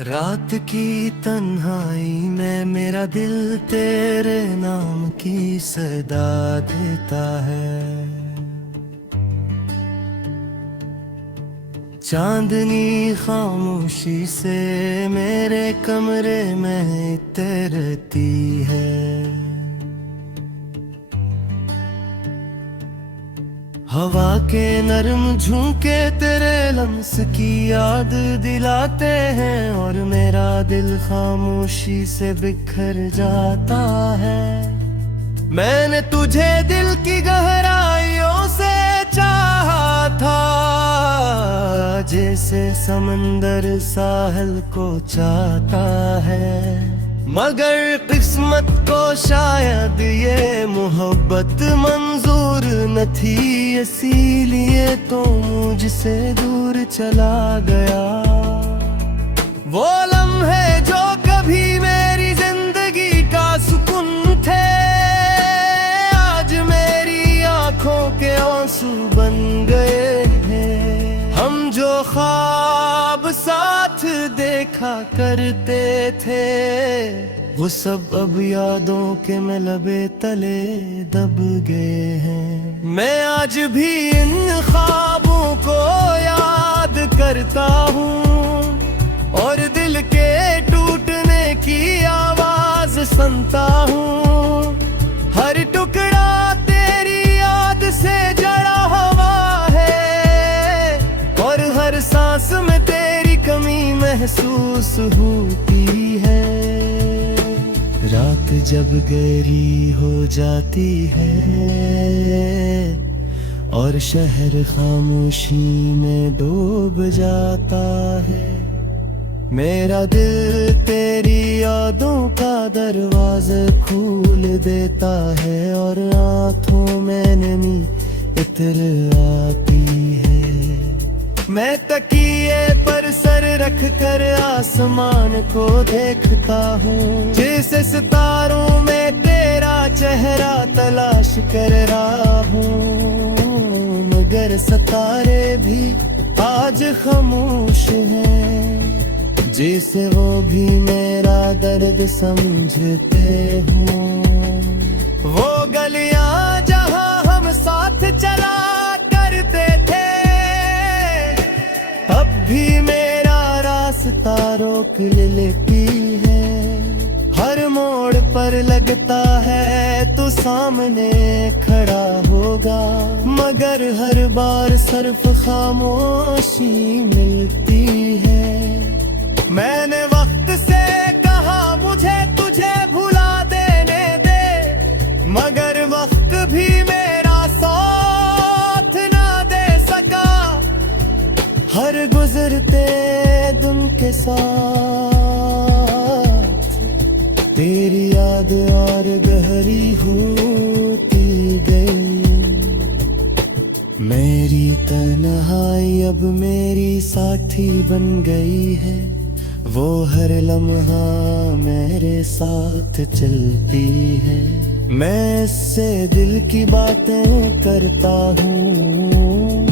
रात की तन्हाई में मेरा दिल तेरे नाम की सदा देता है। चांदनी खामोशी से मेरे कमरे में तैरती है। हवा के नरम झोंके तेरे लम्स की याद दिलाते हैं और मेरा दिल खामोशी से बिखर जाता है। मैंने तुझे दिल की गहराइयों से चाहा था, जैसे समंदर साहिल को चाहता है। मगर किस्मत को शायद ये मोहब्बत मंजूर न थी, इसीलिए तो मुझसे दूर चला गया। वो लम्हे जो कभी मेरी जिंदगी का सुकून थे, आज मेरी आंखों के आंसू बन गए हैं। हम जो ख्वाब साथ देखा करते थे, वो सब अब यादों के मलबे तले दब गए हैं। मैं आज भी इन ख्वाबों को याद करता हूँ और दिल के टूटने की आवाज सुनता हूँ। हर टुकड़ा तेरी याद से जड़ा हुआ है और हर सांस में तेरी कमी महसूस होती है। रात जब गहरी हो जाती है और शहर खामोशी में डूब जाता है, मेरा दिल तेरी यादों का दरवाजा खोल देता है और आँखों में नमी इतर आती है। मैं तकिए पर सर रख कर आसमान को देखता हूँ, जैसे सितारों में तेरा चेहरा तलाश कर रहा हूँ। मगर सितारे भी आज खामोश हैं, जैसे वो भी मेरा दर्द समझते हों। वो गलियां जहाँ हम साथ चला करते थे, अब भी मेरा रास्ता रोक लेती है। हर मोड़ पर लगता है तू सामने खड़ा होगा, मगर हर बार सिर्फ खामोशी मिलती है। मैंने वक्त से कहा मुझे तुझे भुला देने दे, मगर वक्त भी मेरा साथ ना दे सका। हर गुजरते दिन के साथ तेरी याद और गहरी होती गई। मेरी तन्हाई अब मेरी साथी बन गई है, वो हर लम्हा मेरे साथ चलती है। मैं इससे दिल की बातें करता हूँ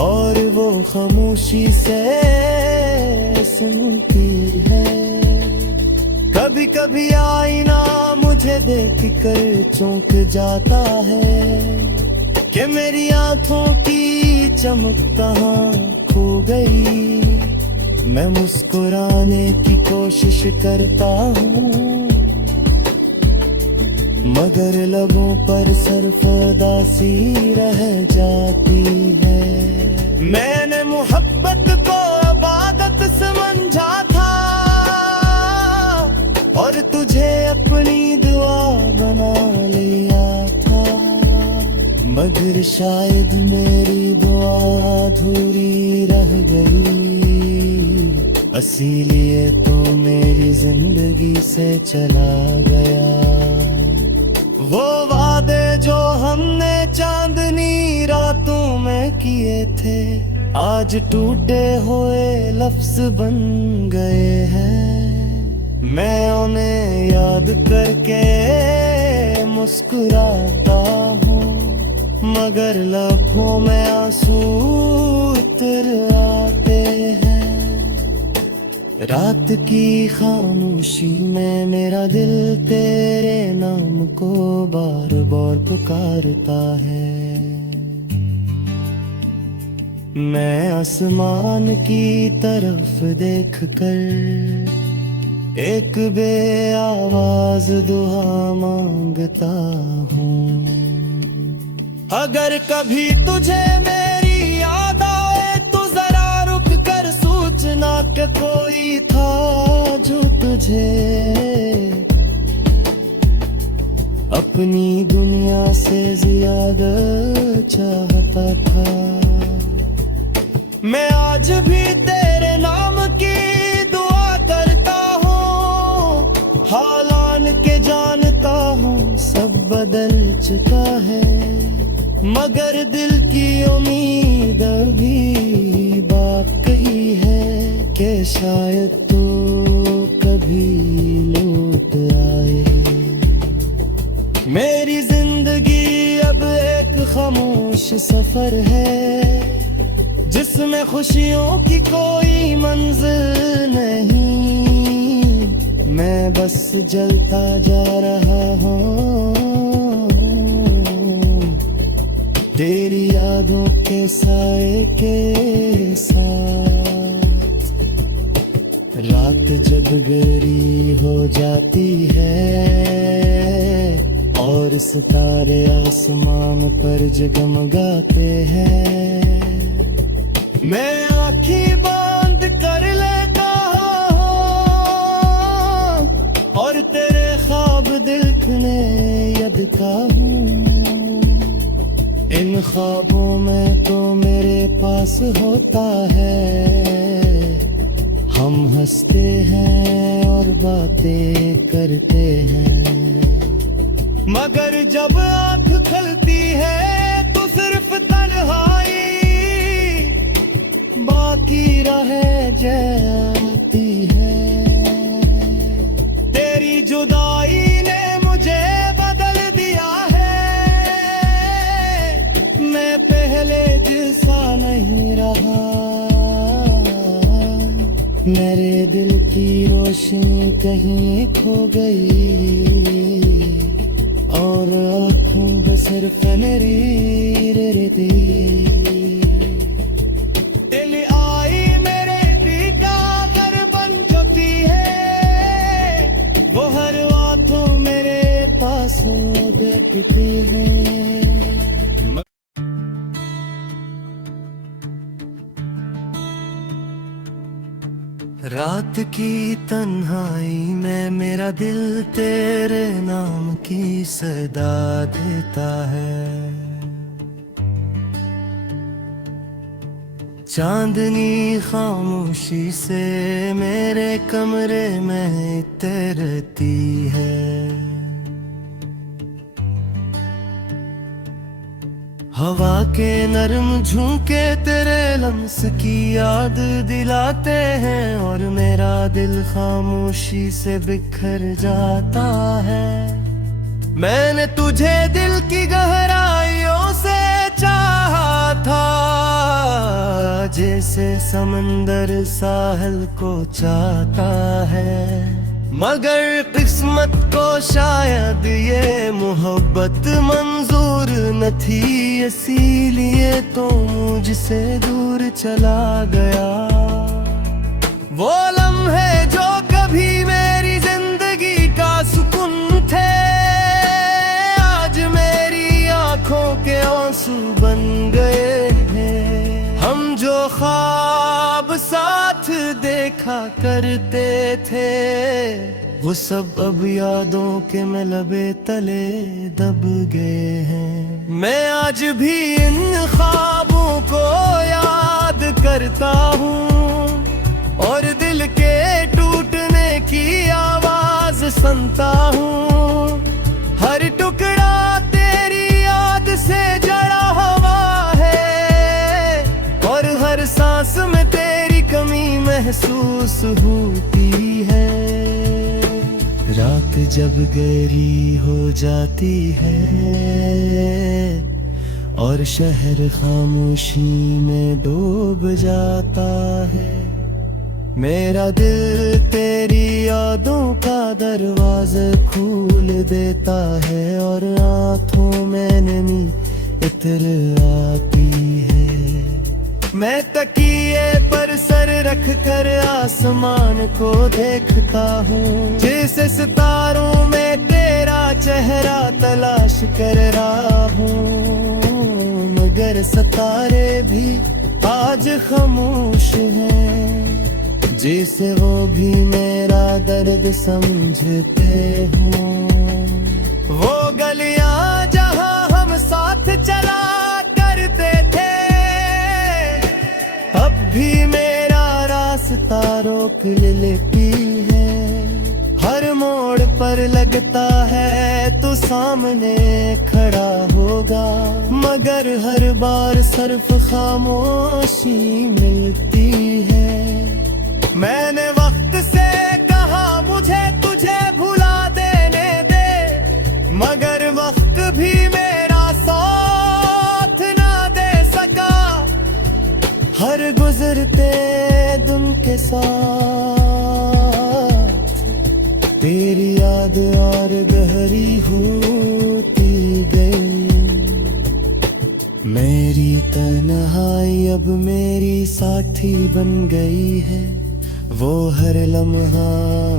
और वो खामोशी से सुनती है। कभी कभी आईना मुझे देख कर चौंक जाता है कि मेरी आंखों की चमक कहाँ खो गई। मैं मुस्कुराने की कोशिश करता हूँ, मगर लबों पर सिर्फ उदासी रह जाती है। मैंने मोहब्बत को इबादत समझा था और तुझे अपनी दुआ बना लिया था, मगर शायद मेरी दुआ अधूरी रह गई। इसीलिए तो मेरी जिंदगी से चला गया। वो वादे जो हमने चांदनी रातों में किए थे, आज टूटे हुए लफ्ज बन गए हैं। मैं उन्हें याद करके मुस्कुराता हूँ, मगर लम्हों में आंसू उतर आते हैं। रात की खामोशी में मेरा दिल तेरे नाम को बार बार पुकारता है। मैं आसमान की तरफ देख कर एक बेआवाज दुआ मांगता हूँ। अगर कभी तुझे मेरी याद आए तो जरा रुक कर सोचना कि कोई था जो तुझे अपनी दुनिया से ज्यादा चाहता था। मैं आज भी तेरे नाम की दुआ करता हूँ, हालान के जानता हूँ सब बदल चुका है, मगर दिल की उम्मीद अभी बाकी है कि शायद तू कभी लौट आए। मेरी जिंदगी अब एक खामोश सफर है जिसमें खुशियों की कोई मंजिल नहीं। मैं बस जलता जा रहा हूँ तेरी यादों के साए के साथ। रात जब गहरी हो जाती है और सितारे आसमान पर जगमगाते हैं, मैं आँखें बंद कर लेता हूँ और तेरे ख्वाब देखने यदता हूँ। इन ख्वाबों में तो मेरे पास होता है, हम हंसते हैं और बातें करते हैं, मगर जब आँख खुलती है तो सिर्फ तन्हाई बाकी रह जाती है। तेरी जुदाई ने मुझे बदल दिया है, मैं पहले जैसा नहीं रहा। मेरे दिल की रोशनी कहीं खो गई और आँखों में सिर्फ मेरी रहती। रात की तन्हाई में मेरा दिल तेरे नाम की सदा देता है। चांदनी खामोशी से मेरे कमरे में तैरती है। हवा के नरम झोंके तेरे लम्स की याद दिलाते हैं और मेरा दिल खामोशी से बिखर जाता है। मैंने तुझे दिल की गहराइयों से चाहा था, जैसे समंदर साहिल को चाहता है, मगर किस्मत को शायद ये मोहब्बत मंजूर न थी, इसीलिए तो मुझसे दूर चला गया। वो लम्हे जो कभी मेरी जिंदगी का सुकून थे, आज मेरी आंखों के आंसू बन गए हैं। हम जो ख्वाब साथ देखा करते थे, वो सब अब यादों के लबे तले दब गए हैं। मैं आज भी इन ख्वाबों को याद करता हूँ और दिल के टूटने की आवाज सुनता हूँ। हर टुकड़ा तेरी याद से जड़ा हुआ है और हर सांस में तेरी कमी महसूस होती है। रात जब गहरी हो जाती है और शहर खामोशी में डूब जाता है, मेरा दिल तेरी यादों का दरवाजा खोल देता है और आँखों में नमी इतर आती है। मैं तकिए पर सर रख कर आसमान को देखता हूँ, जैसे सितारों में तेरा चेहरा तलाश कर रहा हूँ। मगर सितारे भी आज खामोश हैं, जैसे वो भी मेरा दर्द समझते हों। वो गलियां जहां हम साथ चला करते थे, अब भी मेरा रास्ता रोक लेती है। हर मोड़ पर लगता है तू सामने खड़ा होगा, मगर हर बार सिर्फ खामोशी मिलती है। मैंने वक्त से कहा मुझे तुझे भुला देने दे, मगर वक्त भी मेरा साथ ना दे सका। हर गुजरते दिन के साथ तेरी याद और गहरी होती गई। मेरी तन्हाई अब मेरी साथी बन गई है, वो हर लम्हा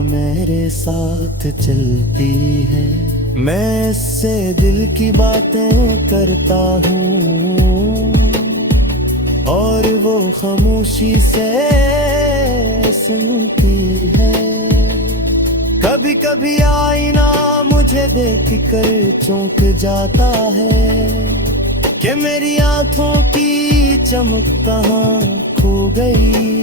मेरे साथ चलती है। मैं इससे दिल की बातें करता हूँ और वो खामोशी से सुनती है। कभी कभी आईना मुझे देख कर चौंक जाता है कि मेरी आंखों की चमक कहाँ खो गई।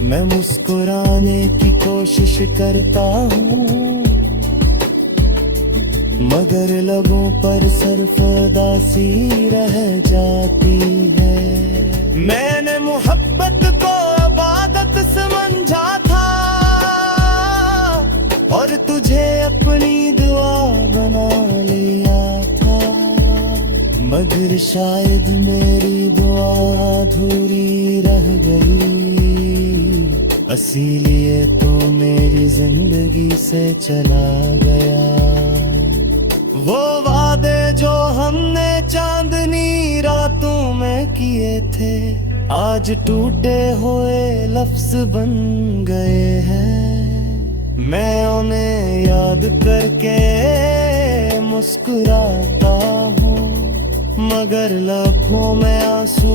मैं मुस्कुराने की कोशिश करता हूँ, मगर लबों पर सिर्फ उदासी रह जाती है। मैंने मोहब्बत को इबादत समझा था और तुझे अपनी दुआ बना लिया था, मगर शायद मेरी दुआ अधूरी रह गई। इसीलिए तो मेरी जिंदगी से चला गया। वो वादे जो हमने चांदनी रातों में किए थे, आज टूटे हुए लफ्ज बन गए हैं। मैं उन्हें याद करके मुस्कुराता हूँ, मगर लाखों में आंसू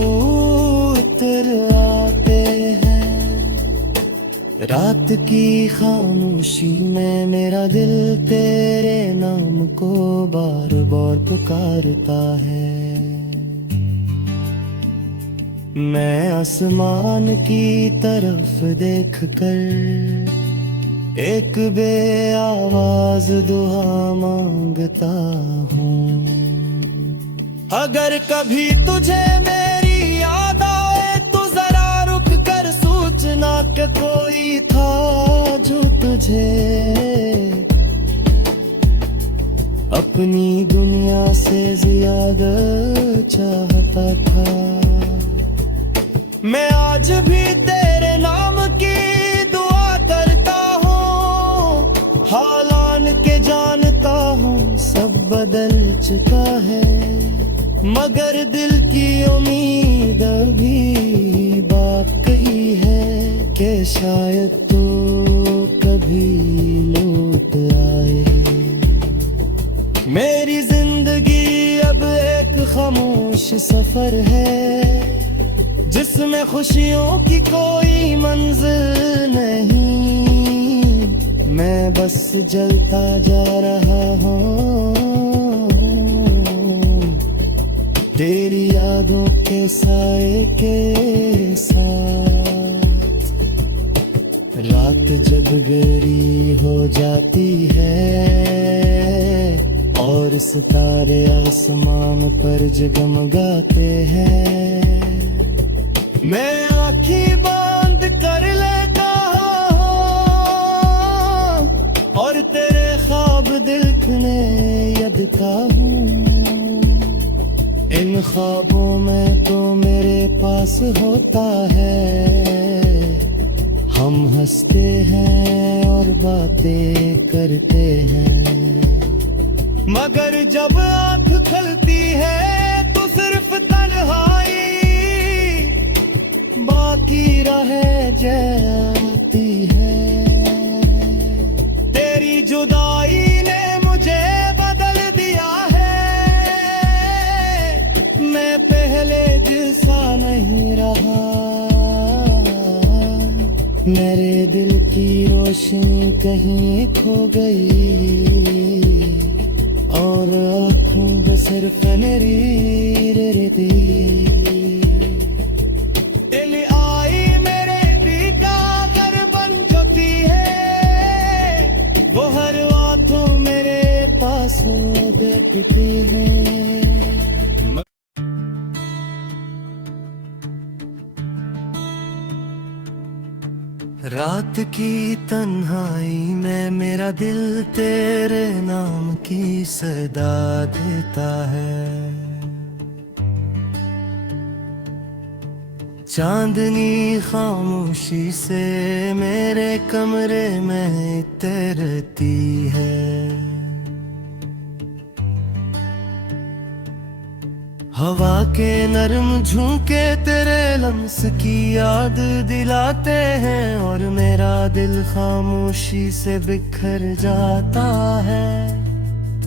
उतर आते हैं। रात की खामोशी में मेरा दिल तेरे नाम को बार बार पुकारता है। मैं आसमान की तरफ देखकर एक बेआवाज दुआ मांगता हूँ। अगर कभी तुझे मेरी याद आए तो जरा रुक कर सोचना कि कोई था जो तुझे अपनी दुनिया से ज्यादा चाहता था। मैं आज भी तेरे नाम की दुआ करता हूँ, हालान के जानता हूँ सब बदल चुका है, मगर दिल की उम्मीद अभी बाकी है कि शायद तो कभी लौट आए। मेरी जिंदगी अब एक खामोश सफर है, जिसमें खुशियों की कोई मंजिल नहीं। मैं बस जलता जा रहा हूँ तेरी यादों के साए के साथ। रात जब गहरी हो जाती है और सितारे आसमान पर जगमगाते हैं, मैं आँखें बंद कर लेता हूँ और तेरे ख्वाब देखने यदका हूँ। इन ख्वाबों में तो मेरे पास होता है हम हम हंसते हैं और बातें करते हैं, मगर जब आँख खुलती है तो सिर्फ तन्हाई बाकी रह जाती है। तेरी जुदाई ने मुझे बदल दिया है, मैं पहले जैसा नहीं रहा। मेरे दिल की रोशनी कहीं खो गई और आँखों में सिर्फ मेरी रहती। दिल आई मेरे भी कागर बन चुकी है, वो हर बातों मेरे पास देखती है। रात की तन्हाई में मेरा दिल तेरे नाम की सदा देता है। चांदनी खामोशी से मेरे कमरे में तैरती है। हवा के नरम झोंके तेरे लम्स की याद दिलाते हैं और मेरा दिल खामोशी से बिखर जाता है।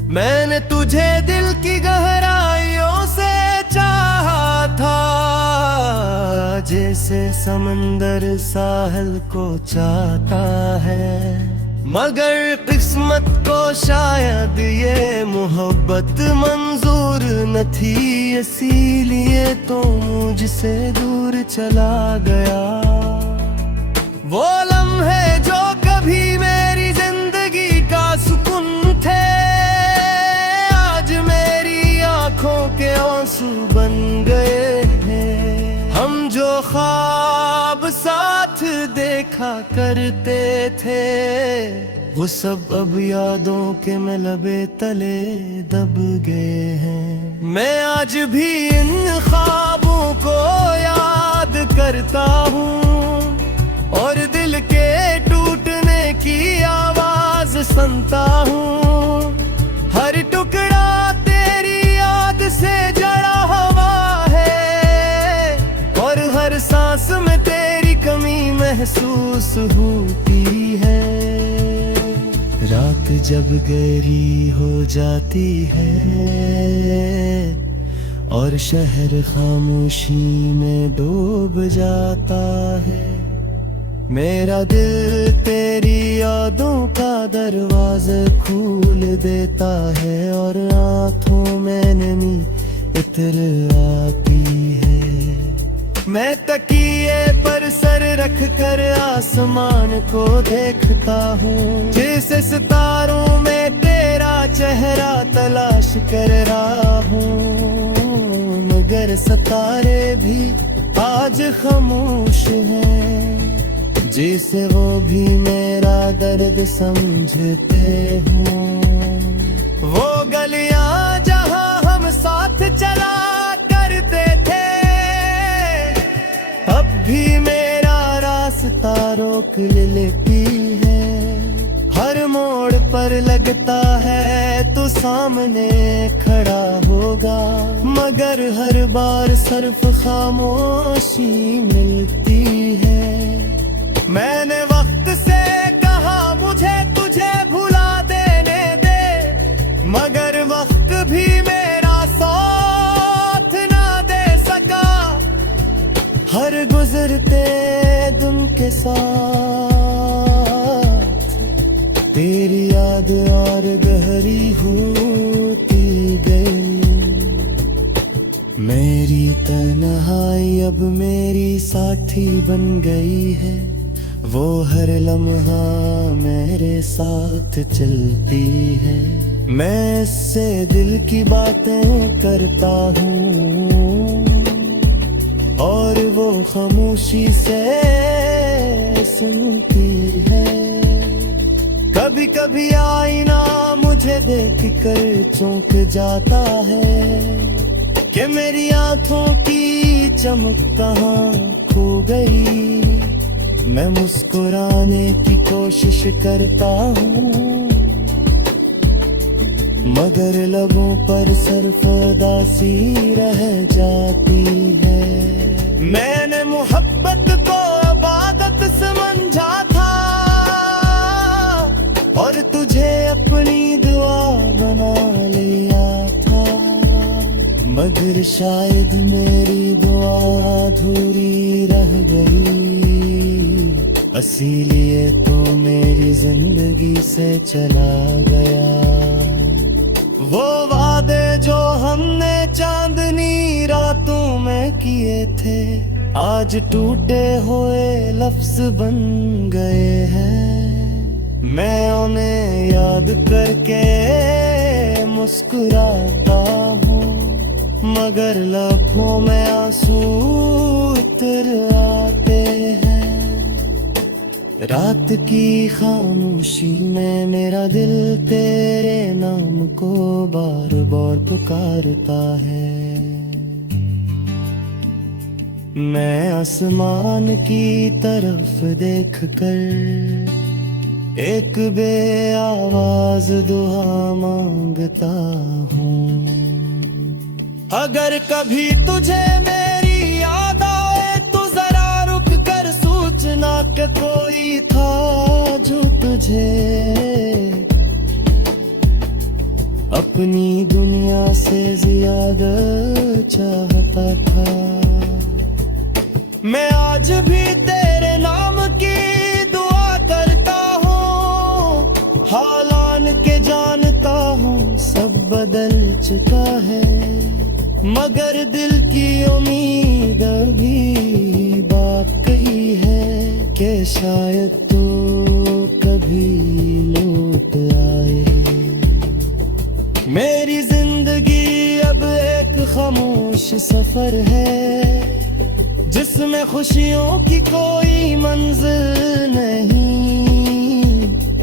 मैंने तुझे दिल की गहराइयों से चाहा था, जैसे समंदर साहिल को चाहता है, मगर किस्मत को शायद ये मोहब्बत मंजूर न थी, इसीलिए तो मुझसे दूर चला गया। वो लम्हे जो कभी मेरी जिंदगी का सुकून थे, आज मेरी आंखों के आंसू बन गए हैं। हम जो ख्वाब साथ देखा करते थे, वो सब अब यादों के मलबे तले दब गए हैं। मैं आज भी इन ख्वाबों को याद करता हूँ और दिल के टूटने की आवाज सुनता हूँ। हर टुकड़ा तेरी याद से जड़ा हुआ है और हर सांस में तेरी कमी महसूस होती है। रात जब गहरी हो जाती है और शहर खामोशी में डूब जाता है, मेरा दिल तेरी यादों का दरवाजा खोल देता है और आँखों में नमी उतर आती है। मैं तकिए पर सर रख कर आसमान को देखता हूँ, जैसे सितारों में तेरा चेहरा तलाश कर रहा हूँ, मगर सितारे भी आज खामोश हैं, जैसे वो भी मेरा दर्द समझते हों। वो गलियां जहाँ हम साथ चला करते थे, अब भी मेरा रास्ता रोक लेती है। हर मोड़ पर लगता है तो सामने खड़ा होगा, मगर हर बार सिर्फ खामोशी मिलती है। मैंने वक्त से कहा मुझे तुझे भुला देने दे, मगर वक्त भी मेरा साथ ना दे सका। हर गुजरते दिन के साथ तेरी याद और गहरी होती गई। मेरी तन्हाई अब मेरी साथी बन गई है, वो हर लम्हा मेरे साथ चलती है। मैं इससे दिल की बातें करता हूँ और वो खामोशी से सुनती है। कभी कभी आईना मुझे देख कर चौंक जाता है कि मेरी आंखों की चमक कहाँ खो गई। मैं मुस्कुराने की कोशिश करता हूँ, मगर लबों पर सिर्फ उदासी रह जाती है। मैंने मोहब्बत को इबादत समझा था और तुझे अपनी दुआ बना लिया था, मगर शायद मेरी दुआ अधूरी रह गई, इसीलिए तो मेरी जिंदगी से चला गया। वो वादे जो हमने चांदनी रातों में किए थे, आज टूटे हुए लफ्ज बन गए हैं। मैं उन्हें याद करके मुस्कुराता हूँ, मगर लफ्ज़ों में आंसू उतर आते हैं। रात की खामोशी में मेरा दिल तेरे नाम को बार बार पुकारता है। मैं आसमान की तरफ देखकर एक बेआवाज दुआ मांगता हूँ। अगर कभी तुझे मेरी याद आए तो जरा रुक कर सोचना कि कोई था जो तुझे अपनी दुनिया से ज्यादा चाहता था। मैं आज भी तेरे नाम की दुआ करता हूँ, हालान के जानता हूँ सब बदल चुका है, मगर दिल की उम्मीद अभी बाकी है कि शायद तो कभी लौट आए। मेरी जिंदगी अब एक खामोश सफर है, जिसमें खुशियों की कोई मंजिल नहीं।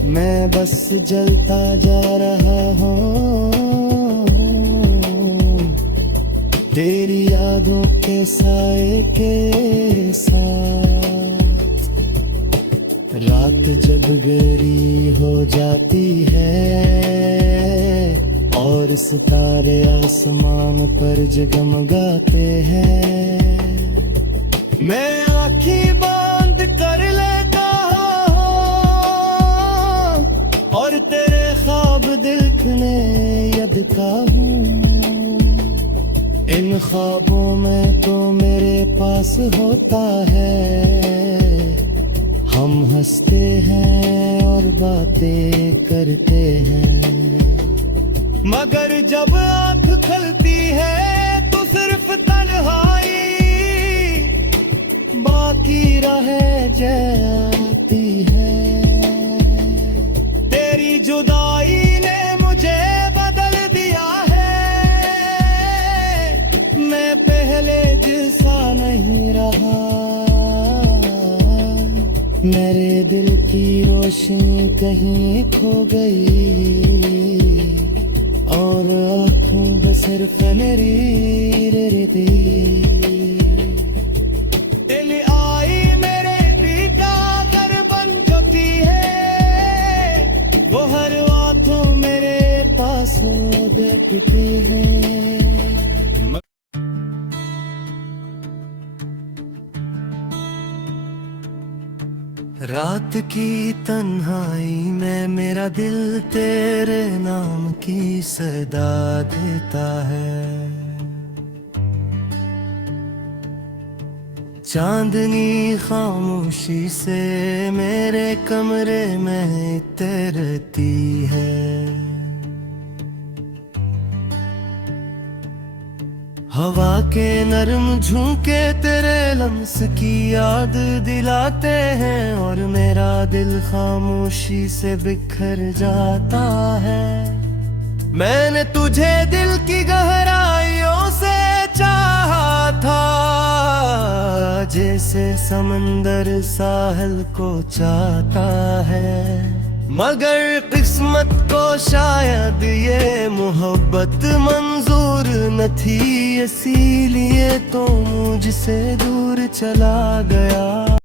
मैं बस जलता जा रहा हूँ तेरी यादों के साए के साथ। रात जब गहरी हो जाती है और सितारे आसमान पर जगमगाते हैं, मैं आँखें बंद कर लेता हूँ और तेरे ख्वाब देखने यदका हूँ। इन ख्वाबों में तो मेरे पास होता है, हम हंसते हैं और बातें करते हैं, मगर जब आँख खुलती है तो सिर्फ तन्हाई बाकी रह जाती है। तेरी जुदाई ने मुझे बदल दिया है, मैं पहले जैसा नहीं रहा। मेरे दिल की रोशनी कहीं खो गई और आँखों में सिर्फ मेरी रहती। देखते हैं रात की तन्हाई में मेरा दिल तेरे नाम की सदा देता है। चांदनी खामोशी से मेरे कमरे में तैरती है। हवा के नरम झोंके तेरे लम्स की याद दिलाते हैं और मेरा दिल खामोशी से बिखर जाता है। मैंने तुझे दिल की गहराइयों से चाहा था, जैसे समंदर साहिल को चाहता है, मगर किस्मत को शायद ये मोहब्बत मंजूर न थी, इसीलिए तो मुझसे दूर चला गया।